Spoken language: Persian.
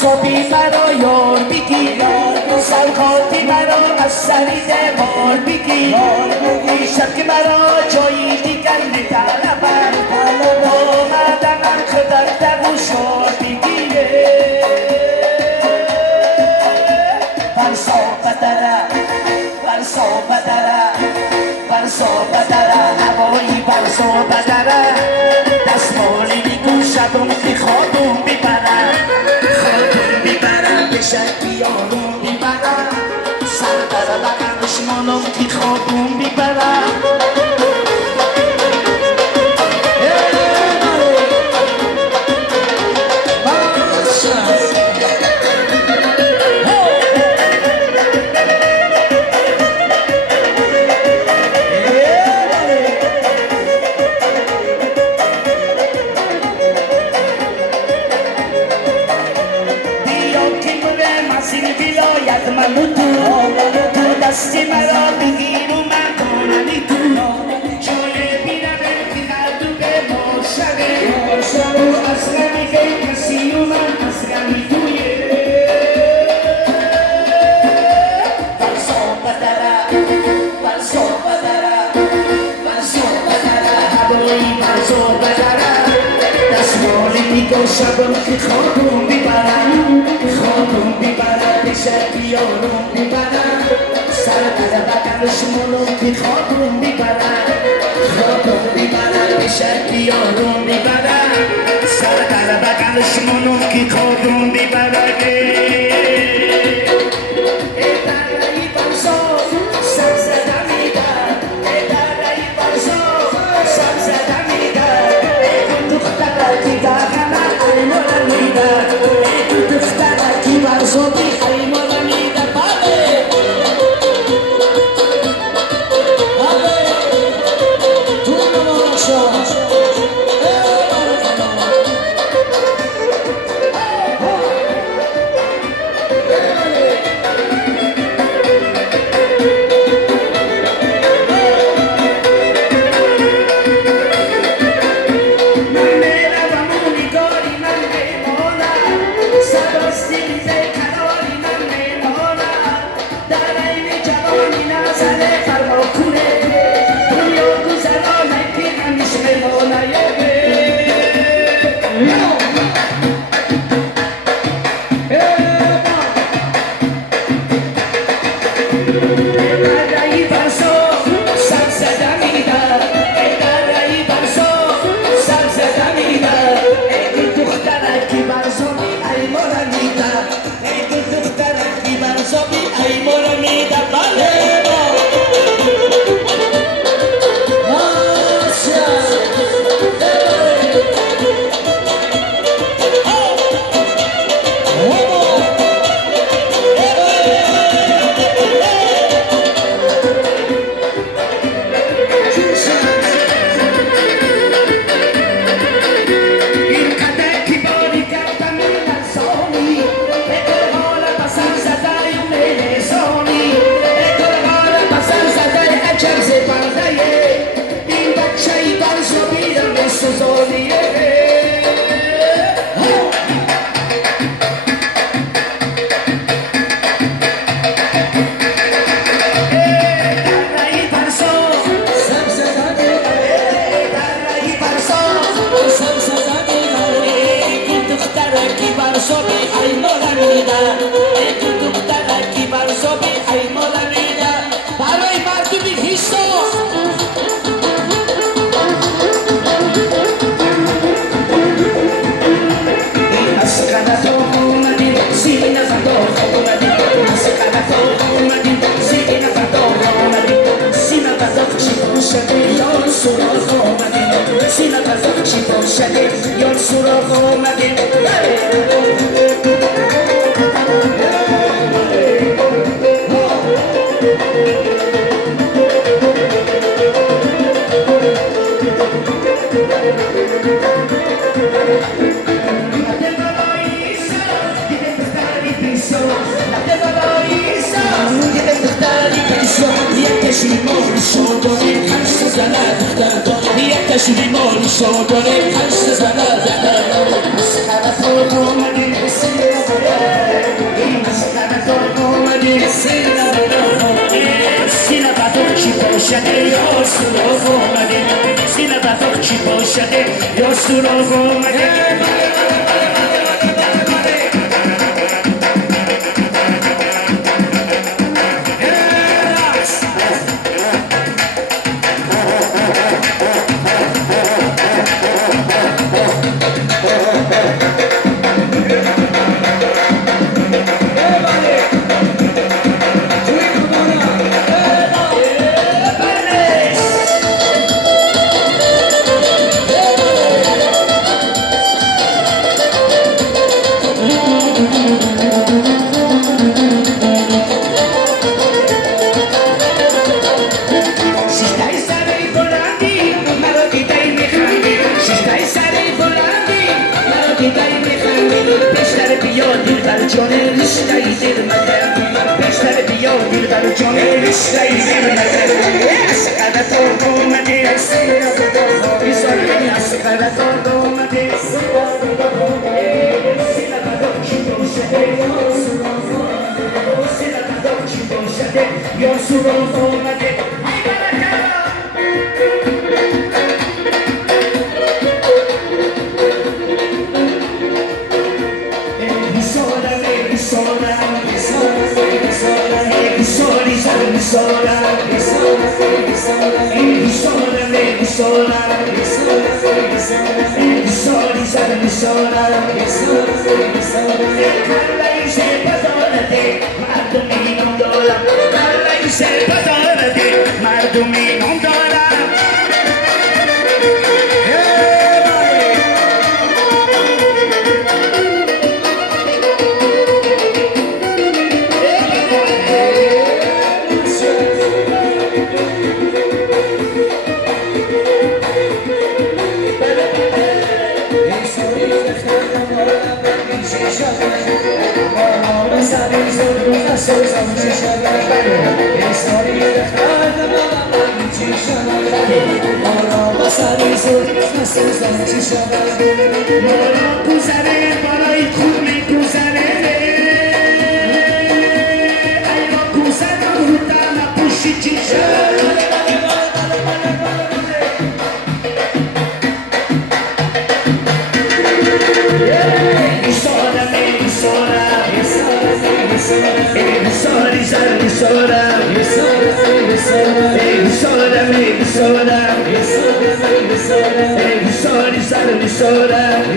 صبحی مرا یار بگیر سرخاتی مرا از سرید بار بگیر شب که مرا جایی دیگر نطلبم آمدم خودت در شار بگیره برسا بدره هوایی برسا بدره دستمالی میگو شبم که خوابم میبره به شکلی آروم میبره سر در بقرش مانم که خوابم میبره دستی مرا بگیر و من کنمی تو جای بیرم که قدو به ما شده و از غمی گی کسی و من از غمی تویه برسا بدره هوایی برسا بدره دستمالی میگو شبم که خوابم میبرم به شکلی آروم میبرم سر در بقرش مانم که خوابم میبرم به شکلی آروم میبرم سر در بقرش مانم که خوابم میبرم شما داره پشت زنه مسخره خود اومدیم بسید باشده یا سراغ آمده زیر بطاق چی باشده یا سراغ آمده جان رشته دل مدر بیشتر بیا دل بر جان رشته دل مدر از قدرت آمده از بیزاری از قدرت آمده یا سراغ آمده مردمی نام دارم گذره برای خود میگذره اینا گذره رو دم پوشی چیشه Soda,